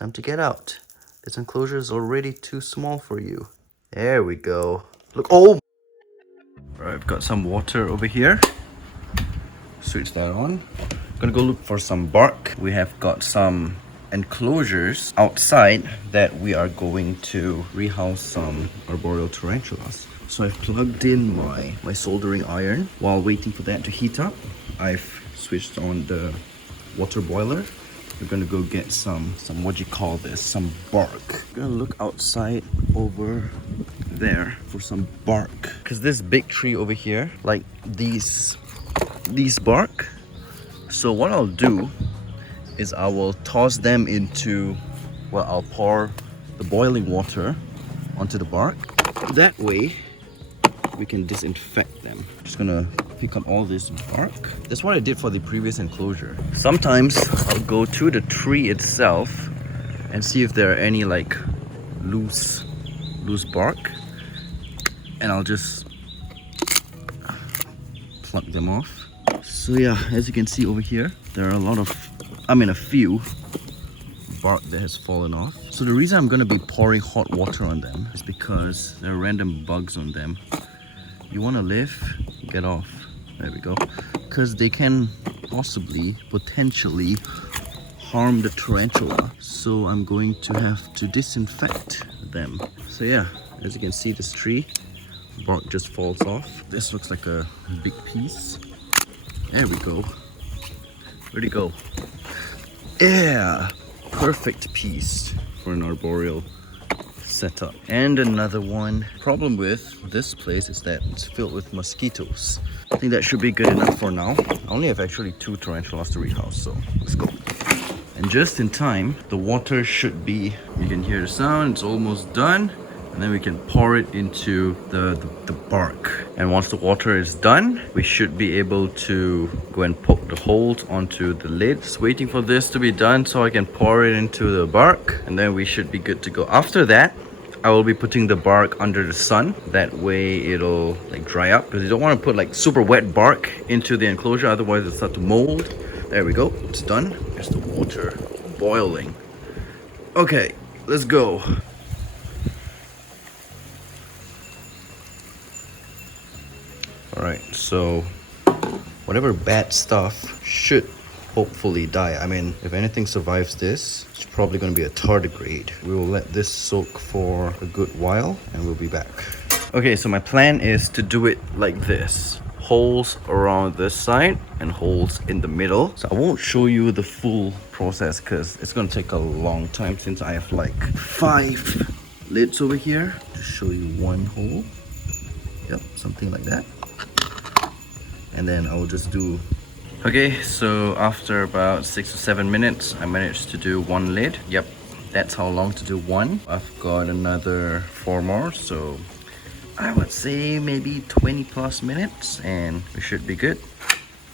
time to get out. This enclosure is already too small for you. There we go. Look, oh! Alright, I've got some water over here. Switch that on. Gonna go look for some bark. We have got some enclosures outside that we are going to rehouse some arboreal tarantulas. So I've plugged in my soldering iron. While waiting for that to heat up, I've switched on the water boiler. We're gonna go get some what do you call this? Some bark. We're gonna look outside over there for some bark. Cause this big tree over here, like these bark. So what I'll do is I will toss them into, well, I'll pour the boiling water onto the bark. That way we can disinfect them. Just gonna pick up all this bark. That's what I did for the previous enclosure. Sometimes I'll go to the tree itself and see if there are any like loose bark, and I'll just pluck them off. So yeah, as you can see over here, there are a few bark that has fallen off. So the reason I'm gonna be pouring hot water on them is because there are random bugs on them. You wanna live, get off. There we go. Because they can potentially harm the tarantula. So I'm going to have to disinfect them. So yeah, as you can see, this tree, bark just falls off. This looks like a big piece. There we go. Where'd it go? Yeah! Perfect piece for an arboreal setup. And another one. Problem with this place is that it's filled with mosquitoes. I think that should be good enough for now. I only have actually 2 tarantulas to rehouse, so let's go. And just in time, the water should be, you can hear the sound, it's almost done. And then we can pour it into the bark. And once the water is done, we should be able to go and poke the holes onto the lid. Just waiting for this to be done so I can pour it into the bark. And then we should be good to go. After that, I will be putting the bark under the sun. That way it'll like dry up. Because you don't want to put like super wet bark into the enclosure. Otherwise it'll start to mold. There we go. It's done. There's the water boiling. Okay, let's go. Alright, so whatever bad stuff should hopefully die. I mean, if anything survives this, it's probably going to be a tardigrade. We will let this soak for a good while and we'll be back. Okay, so my plan is to do it like this. Holes around this side and holes in the middle. So I won't show you the full process because it's going to take a long time since I have like 5 lids over here. Just show you one hole. Yep, something like that. And then I will just do. Okay, so after about 6 or 7 minutes, I managed to do 1 lid. Yep, that's how long to do 1. I've got another 4 more, so I would say maybe 20 plus minutes and we should be good.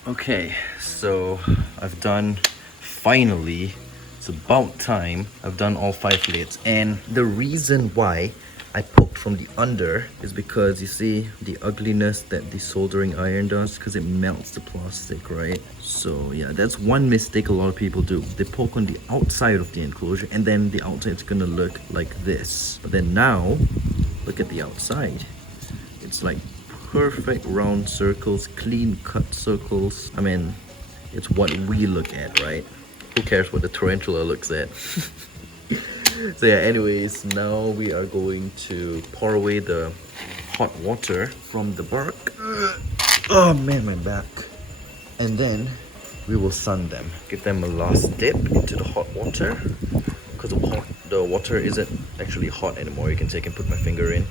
Okay, so I've done, finally, it's about time, I've done all 5 lids. And the reason why I poked from the under is because you see the ugliness that the soldering iron does, because it melts the plastic, right? So yeah, that's one mistake a lot of people do. They poke on the outside of the enclosure and then the outside's gonna look like this. But then now, look at the outside. It's like perfect round circles, clean cut circles. I mean, it's what we look at, right? Who cares what the tarantula looks at? So yeah, anyways, now we are going to pour away the hot water from the bark. Oh man, my back. And then we will sun them. Give them a last dip into the hot water. Because the water isn't actually hot anymore. You can see I can put my finger in.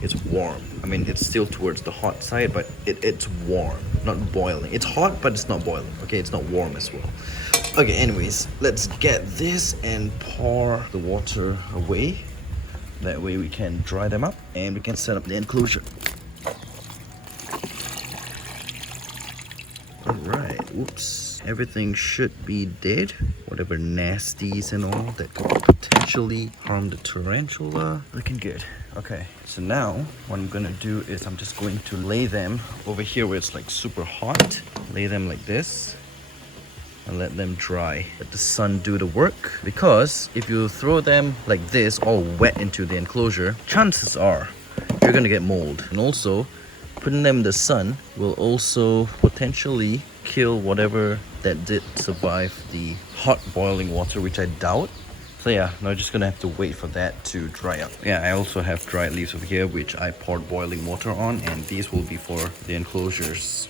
It's warm. I mean, it's still towards the hot side, but it's warm, not boiling. It's hot, but it's not boiling. Okay, it's not warm as well. Okay, anyways, let's get this and pour the water away. That way we can dry them up and we can set up the enclosure. Alright, whoops. Everything should be dead. Whatever nasties and all that could potentially harm the tarantula. Looking good. Okay, so now what I'm gonna do is I'm just going to lay them over here where it's like super hot. Lay them like this. and let them dry. Let the sun do the work, because if you throw them like this all wet into the enclosure, chances are you're gonna get mold. And also putting them in the sun will also potentially kill whatever that did survive the hot boiling water, which I doubt. So yeah, now I'm just gonna have to wait for that to dry up. Yeah, I also have dried leaves over here, which I poured boiling water on, and these will be for the enclosures.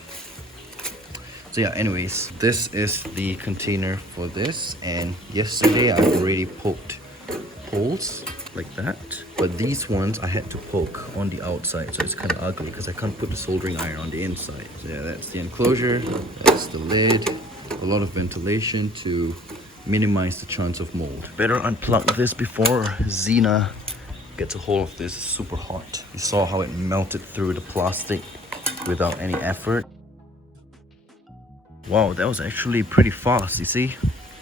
So yeah, anyways, this is the container for this, and yesterday I've already poked holes like that, but these ones I had to poke on the outside, so it's kind of ugly because I can't put the soldering iron on the inside. So yeah, that's the enclosure, that's the lid, a lot of ventilation to minimize the chance of mold. Better unplug this before Xena gets a hold of this. It's super hot. You saw how it melted through the plastic without any effort. Wow, that was actually pretty fast, you see?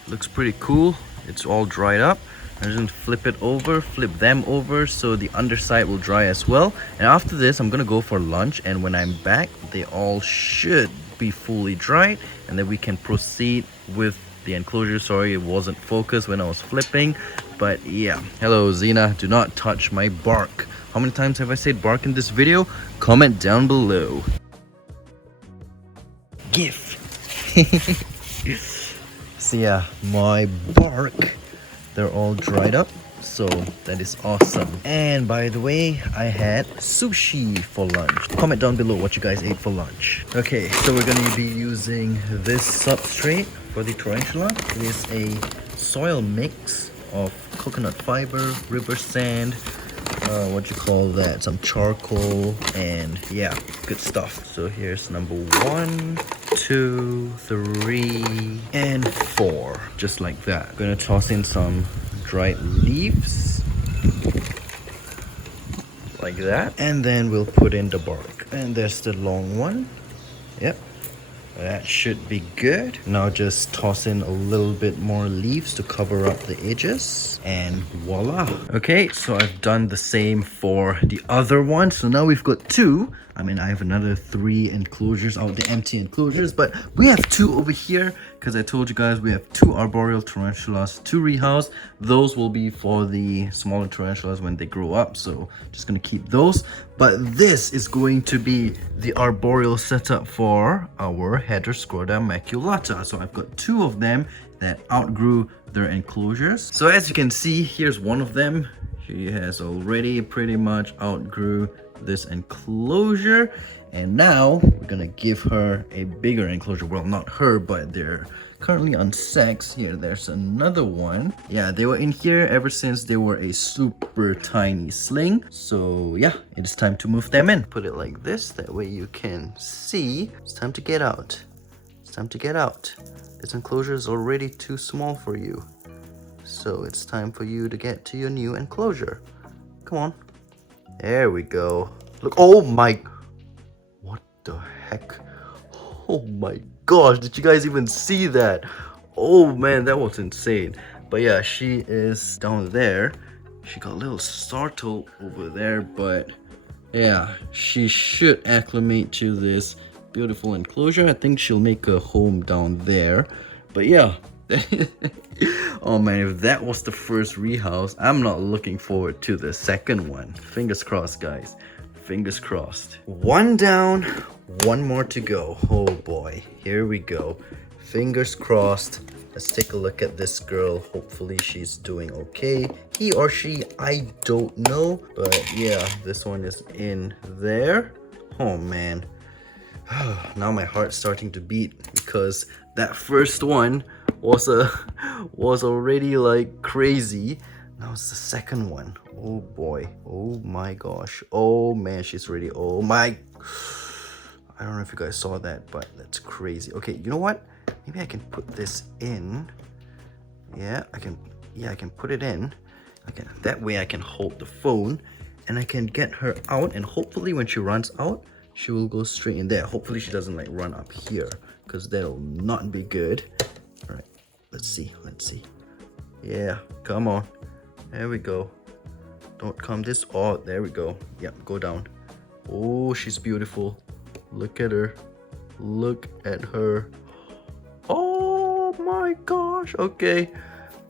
Looks pretty cool. It's all dried up. I'm just flip it over, flip them over so the underside will dry as well. And after this, I'm gonna go for lunch, and when I'm back, they all should be fully dried, and then we can proceed with the enclosure. Sorry, it wasn't focused when I was flipping, but yeah. Hello, Xena, do not touch my bark. How many times have I said bark in this video? Comment down below. GIF. So yeah, my bark, they're all dried up, so that is awesome. And by the way, I had sushi for lunch. Comment down below what you guys ate for lunch. Okay, so we're gonna be using this substrate for the tarantula. It is a soil mix of coconut fiber, river sand, what you call that, some charcoal, and yeah, good stuff. So here's number 1, 2, 3, and 4, just like that. I'm gonna toss in some dried leaves like that, and then we'll put in the bark. And there's the long one. Yep, that should be good. Now just toss in a little bit more leaves to cover up the edges, and voila. Okay, so I've done the same for the other one. So now we've got 2. I mean, I have another 3 enclosures out, the empty enclosures, but we have 2 over here because I told you guys we have 2 arboreal tarantulas to rehouse. Those will be for the smaller tarantulas when they grow up, so just gonna keep those. But this is going to be the arboreal setup for our Heteroscodra maculata. So I've got 2 of them that outgrew their enclosures. So as you can see, here's one of them. She has already pretty much outgrew this enclosure, and now we're gonna give her a bigger enclosure. Well, not her, but they're currently on sex. Here, there's another one. Yeah, they were in here ever since they were a super tiny sling. So yeah, it's time to move them in. Put it like this, that way you can see. It's time to get out. It's time to get out. This enclosure is already too small for you, so it's time for you to get to your new enclosure. Come on. There we go. Look, oh my, what the heck? Oh my gosh, did you guys even see that? Oh man, that was insane. But yeah, she is down there. She got a little startled over there, but yeah, she should acclimate to this beautiful enclosure. I think she'll make a home down there. But yeah. Oh man, if that was the first rehouse, I'm not looking forward to the second one. Fingers crossed, guys. Fingers crossed. 1 down, 1 more to go. Oh boy, here we go. Fingers crossed. Let's take a look at this girl. Hopefully she's doing okay. He or she, I don't know. But yeah, this one is in there. Oh man. Now my heart's starting to beat because that first one was already like crazy. Now it's the second one. Oh boy. Oh my gosh. Oh man, she's ready. Oh my. I don't know if you guys saw that, but that's crazy. Okay, you know what? Maybe I can put this in. Yeah, I can put it in. Okay, that way I can hold the phone and I can get her out, and hopefully when she runs out, she will go straight in there. Hopefully she doesn't like run up here, because that'll not be good. All right, let's see. Yeah, come on. There we go. Don't come this. Oh, there we go. Yeah, go down. Oh, she's beautiful. Look at her. Look at her. Oh my gosh. Okay.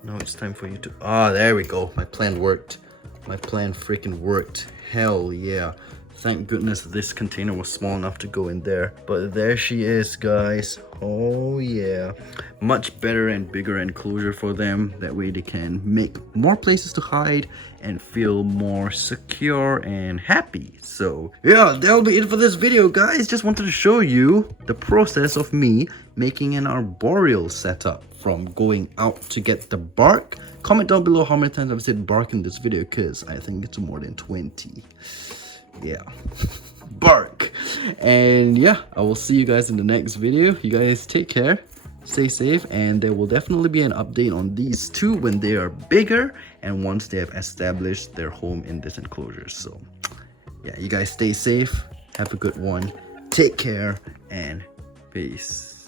Now it's time for you to... Ah, there we go. My plan worked. My plan freaking worked. Hell yeah. Thank goodness this container was small enough to go in there. But there she is, guys. Oh yeah. Much better and bigger enclosure for them. That way they can make more places to hide and feel more secure and happy. So yeah, that'll be it for this video, guys. Just wanted to show you the process of me making an arboreal setup, from going out to get the bark. Comment down below how many times I've said bark in this video, because I think it's more than 20. Yeah. Bark. And yeah, I will see you guys in the next video. You guys take care, stay safe, and there will definitely be an update on these two when they are bigger and once they have established their home in this enclosure. So yeah, you guys stay safe, have a good one, take care, and peace.